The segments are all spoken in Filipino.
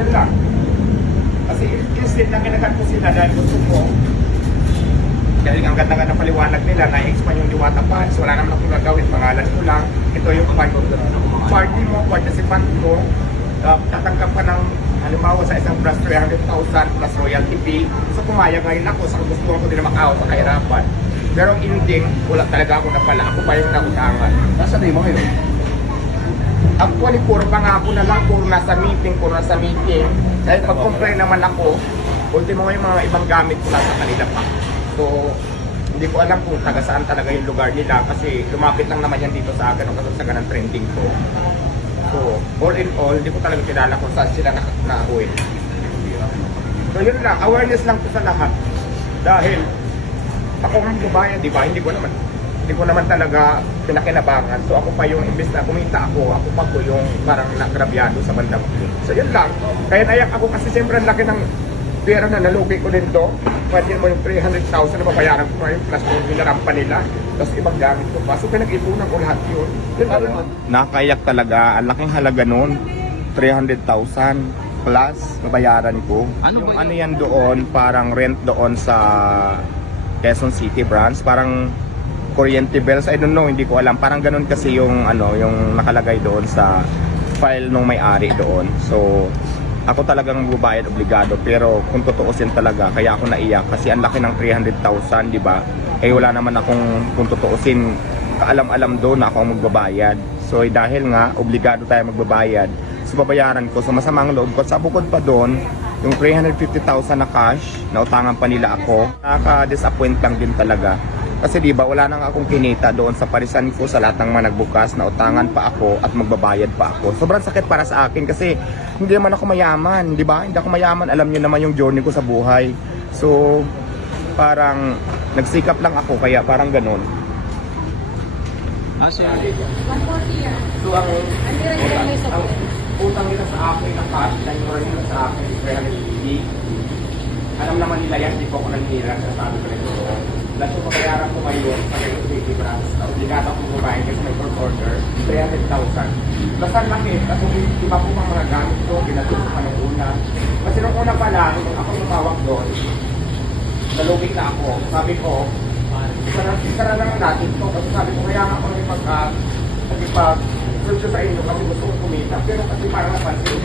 Yan lang. Kasi instead na kinagat ko sila dahil gusto ko dahil ang ganda ng paliwanag nila, na-expand yung Diwata Funds, wala naman akong gagawin, pangalan ko lang, ito yung fund party mo, participant ko, uh, tatanggap ka ng halimbawa sa isang plus 300,000 plus royalty fee. So pumayag ngayon ako sa gusto ko din na makaaw sa kahirapan. Pero ending, wala talaga ako napala. Ako pa yung nautangan. Nasaan na yung mga yun? Actually, puro pangako na lang, puro nasa meeting, puro nasa meeting. Dahil pag-comply naman ako, ultimo yung mga ibang gamit ko nasa kanila pa. So, hindi ko alam kung taga saan talaga yung lugar nila kasi lumapit lang naman yan dito sa akin ang kasagsagan ng trending ko. So, all in all, hindi ko talaga kilala kung saan sila na naahuin. So, yun lang, awareness lang to sa lahat. Dahil, ako ang babayan, di ba? Hindi ko naman, hindi ko naman talaga pinakinabangan. So, ako pa yung imbes na kumita ako, ako pa ko yung parang nagrabyado sa bandang. So, yun lang. Kaya nayak ako kasi siyempre ang laki ng pera na nalugi ko din to. Pwede mo yung 300,000 na babayaran ko ngayon plus yung binarampa nila. Tapos ibang gamit ko pa. So, pinag-ipunan ko lahat yun. Nakayak talaga. Ang laking halaga nun. 300,000 plus babayaran ko. Ano yung ano yan doon, parang rent doon sa Quezon City branch. Parang kuryente bills. I don't know, hindi ko alam. Parang ganun kasi yung ano, yung nakalagay doon sa file nung may-ari doon. So, ako talagang bubayad obligado pero kung tutuusin talaga kaya ako naiyak kasi ang laki ng 300,000 di ba eh wala naman akong kung tutuusin kaalam-alam doon ako ang magbabayad so eh, dahil nga obligado tayo magbabayad so babayaran ko so masamang loob ko sa bukod pa doon yung 350,000 na cash na utangan pa nila ako nakaka-disappoint lang din talaga kasi di ba wala nang akong kinita doon sa parisan ko sa lahat ng mga nagbukas na utangan pa ako at magbabayad pa ako. Sobrang sakit para sa akin kasi hindi naman ako mayaman, di ba? Hindi ako mayaman, alam niyo naman yung journey ko sa buhay. So parang nagsikap lang ako kaya parang ganun. Ah, si... So ang utang, ang utang nila sa akin na cash, na yung nila sa akin is 350. Alam naman nila yan, hindi po ako nanghira sa sabi ko. Yung pagkayaran ko ngayon sa Quezon City branch na obligado akong kumain kasi may court order, 300,000. Basta laki, kasi iba po mga mga gamit ko, ginatuso pa nung una. Kasi nung una pa lang, nung ako tumawag doon, nalugit na ako. Sabi ko, isara, isara lang natin to. Kasi sabi ko, kaya nga ako nagpag, uh, nagpag, search sa inyo kasi gusto ko kumita. Pero kasi parang napansin ko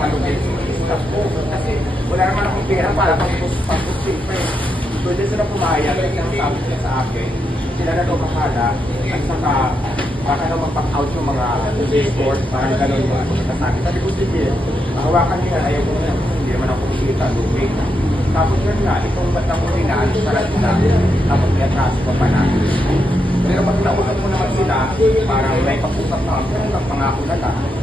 ko. Kasi wala naman akong pera para pag-pusing pa eh. So, hindi sila pumayag. Kasi ang sabi nila sa akin, sila na daw kakala at saka baka daw mag-pack-out yung mga sport parang gano'n ba. Nasabi, sabi ko, sige, hawakan nila, ayaw ko na, hindi naman ako kumita, lumig. Tapos yun nga, itong ba't ako pinaalis para sila, tapos may atraso pa pa natin. Pero pag nausap mo naman sila, parang may pag-usap na ako, pangako na lang.